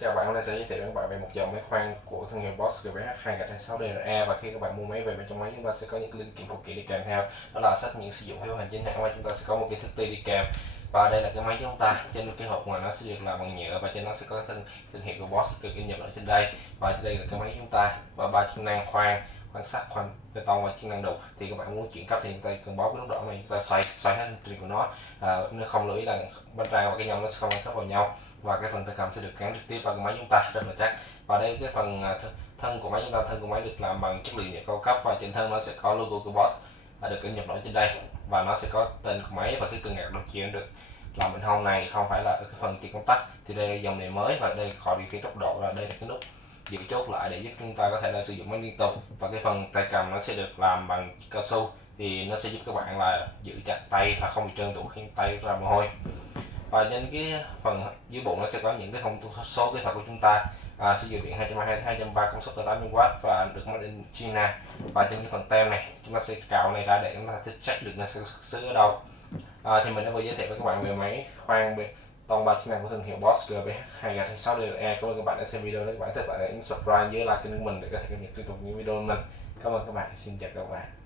chào bạn, hôm nay sẽ giới thiệu đến các bạn về một dòng máy khoan của thương hiệu BOSCH GSB 2-6DRE. Và khi các bạn mua máy về bên trong máy, chúng ta sẽ có những linh kiện phụ kiện đi kèm theo, đó là sách những sử dụng phiếu hành chính hãng, và chúng ta sẽ có một cái thước ti đi kèm. Và đây là cái máy của chúng ta. Trên cái hộp ngoài nó sẽ được làm bằng nhựa, và trên nó sẽ có thương hiệu của BOSCH được in nhập ở trên đây. Và đây là cái máy của chúng ta, và 3 chức năng khoan sắt, khoan bê tông và chức năng đục. Thì các bạn muốn chuyển cấp thì chúng ta cần bóp cái nút đỏ này, chúng ta xoay hết trên của nó. Nếu không lưu ý là bên trang và cái nhông nó sẽ không khớp vào nhau, và cái phần tay cầm sẽ được gắn trực tiếp vào cái máy chúng ta rất là chắc. Và đây cái phần thân của máy chúng ta, thân của máy được làm bằng chất liệu nhựa cao cấp, và trên thân nó sẽ có logo của BOSCH được in nhập ở trên đây, và nó sẽ có tên của máy và cái cân gạt đầu chiều được làm bên hông này, không phải là ở cái phần chỉ công tắc. Thì đây là dòng này mới, và đây khỏi điều khiển tốc độ, và đây là cái nút giữ chốt lại để giúp chúng ta có thể là sử dụng máy liên tục. Và cái phần tay cầm nó sẽ được làm bằng cao su, thì nó sẽ giúp các bạn là giữ chặt tay và không bị trơn trụ khi tay ra mồ hôi. Và trên cái phần dưới bụng nó sẽ có những cái thông số kỹ thuật của chúng ta, sử dụng điện 220-230 công suất là 80W và được made in China. Và trên cái phần tem này chúng ta sẽ cạo này ra để chúng ta check được nó sẽ xuất xứ ở đâu. Thì mình đã vừa giới thiệu với các bạn về máy khoan bê tông 3 chức năng của thương hiệu BOSCH GSB 2-6DRE. Cảm ơn các bạn đã xem video. Nếu các bạn thích, bạn hãy subscribe với like kênh của mình để có thể cập nhật liên tục những video của mình. Cảm ơn các bạn, xin chào các bạn.